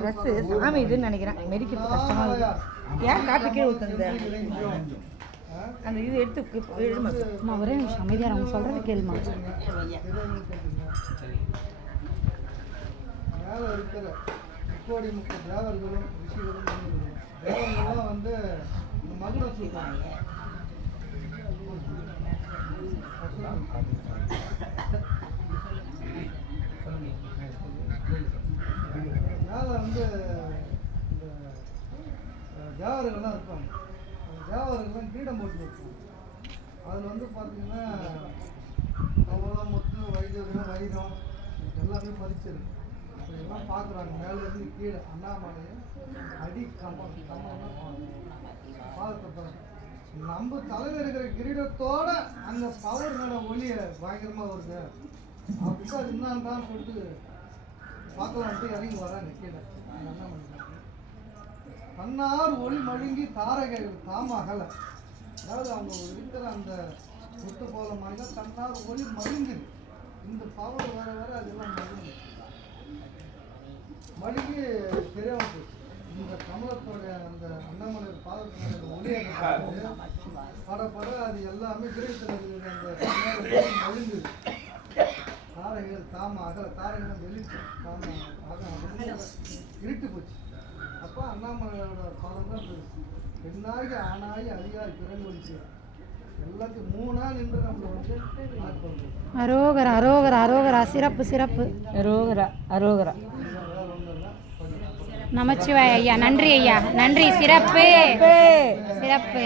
Dress சாமி இதுன்னு நினைக்கிறேன். மெடிக்கிறது கஷ்டமாக இருக்குது. ஏன் காப்பி கீழே ஊற்றுனது அந்த இது எடுத்து எழுதுமா ஒரே நிமிஷம் அமைதியாக அவங்க சொல்கிறது கேளுமா. மேலே இருக்கிற முக்கோடி முக்கிய தேவர்களும் ரிஷிகளும் தேவர்கள்லாம் வந்து இந்த மகுடம் சொல்லுவாங்க. மேலே வந்து இந்த தேவர்கள்லாம் இருப்பாங்க. தேவர்கள்லாம் கிரீடம் போட்டு வைப்பாங்க. அதில் வந்து பார்த்தீங்கன்னா கவலம் முத்து வைத்தியம் வைரம் எல்லாமே பறிச்சிருக்கு. எல்லாம் பார்க்குறாங்க. மேலேருந்து கீழே அண்ணாமலையை அடி கம்பம் பார்த்து நம்ம தலையில் இருக்கிற கிரீடத்தோட அந்த பவர் மேலே ஒளிய பயங்கரமாக வருது அப்படின்னா அது என்னான்னு சொல்லிட்டு பார்க்கலான்ட்டு இறங்கி வராங்க கீழே அந்த அண்ணாமலை. தன்னார் ஒளி மழுங்கி தாரகைகள் தாமகலை, அதாவது அவங்க இருக்கிற அந்த முத்து போல மாதிரி தான் தன்னார் ஒளி மழுங்குது. இந்த பவர் வர வர அதெல்லாம் மழுங்குது. மழுங்கி தெரியாமல் போச்சு. இந்த கமலத்தோடைய அந்த அண்ணாமலை பாதத்தினுடைய ஒளியை பட அது எல்லாமே கிரகத்தில் இருக்கிற அந்த தன்னார் மழுங்குது. தாரைகள் தாம அகல, தாரைகள் வெளிச்சு தாம அக இருட்டு போச்சு. அப்போ அண்ணாமலையோட பாதம் தான் பெருசு. பெண்ணாகி ஆணாகி அழியாகி பிறகு வச்சு எல்லாத்தையும் மூணா நின்று நம்மளை வந்து ஆட்கொள்ளும். அரோகரா அரோகரா அரோகரா சிறப்பு சிறப்பு அரோகரா அரோகரா. நமச்சிவாய ஐயா, நன்றி ஐயா, நன்றி, சிறப்பு சிறப்பு.